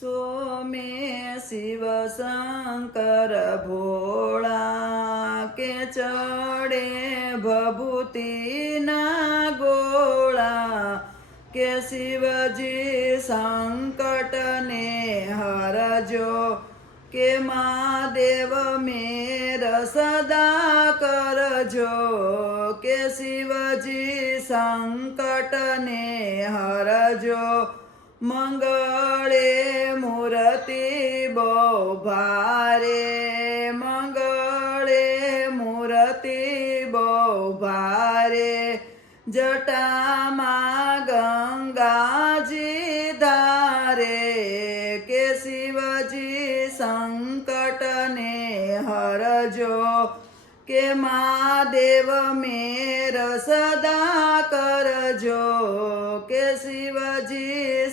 सोमे शिव शंकर भोळा के चढ़े भभूति ना गोळा के शिवजी संकट ने हरजो के महादेव मेर सदा करजो के शिवजी संकट ने हरजो मंगळे मूर्ति बहु भारे मंगळे मूर्ति बहु भारे जटामा गंगाजी धारे के शिवजी संकट ने हरजो के महादेव मेर सदा करजो के शिवजी